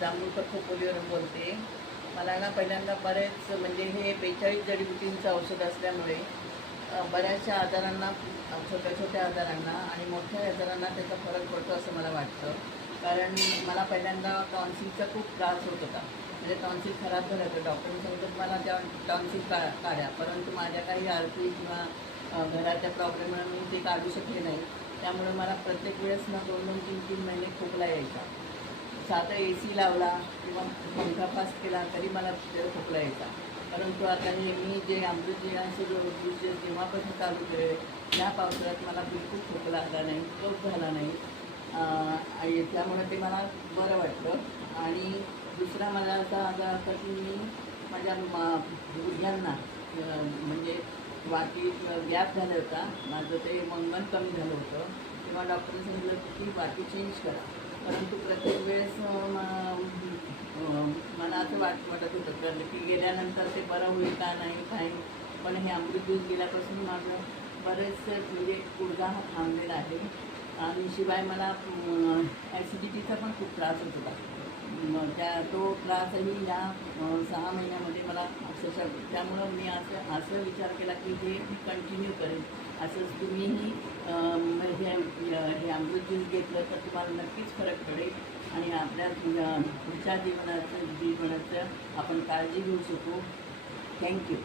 जांभूळकर खोपोलीवरून बोलते. मला ना पहिल्यांदा बरेच म्हणजे हे 42 जडीबुटींचं औषध असल्यामुळे बऱ्याचशा आजारांना, छोट्या छोट्या आजारांना आणि मोठ्या आजारांना त्याचा फरक पडतो असं मला वाटतं. कारण मला पहिल्यांदा टॉन्सिलचा खूप त्रास होत होता. म्हणजे टॉन्सिल खराब झालं होतं. डॉक्टरांनी सांगितलं मला त्या टॉन्सिल काढा, परंतु माझ्या काही आर्थिक किंवा घराच्या प्रॉब्लेममुळे मी ते काढू शकले नाही. त्यामुळे मला प्रत्येक वेळेस ना 2-2, 3-3 महिने खोकला यायचा. साधा AC लावला किंवा पंखा फास्ट केला तरी मला खोकला यायचा. परंतु आता हे मी जे अमृतजीवांचं ज्यूस जेव्हापासून चालू केले, या पावसाळ्यात मला बिलकुल खोकला आला नाही, कफ झाला नाही. आणि त्यामुळे ते मला बरं वाटलं. आणि दुसरा मला असा आजार होता की मी माझ्या गुडघ्यांना म्हणजे वाटीत गॅप झाला होता. माझं ते मंगन कमी झालं होतं. तेव्हा डॉक्टरने सांगितलं की वाटी चेंज करा. परंतु प्रत्येक वेळेस मला असं वाटत होतं की गेल्यानंतर ते बरं होईल का नाही काय. पण हे अमृत ज्यूस गेल्यापासून माझं बरेच म्हणजे गुडघा हा थांबलेला आहे. आणि शिवाय मला ॲसिडिटीचा पण खूप त्रास होत होता. तो त्रासही या 6 महिन्यामध्ये मला अक्षरशः. त्यामुळं मी असं विचार केला की हे मी कंटिन्यू करेन. असंच तुम्हीही हे अमृत ज्यूस घेतलं तर तुम्हाला नक्कीच फरक पडेल आणि आपल्या पुढच्या जीवनाचं आपण काळजी घेऊ शकू. थँक्यू.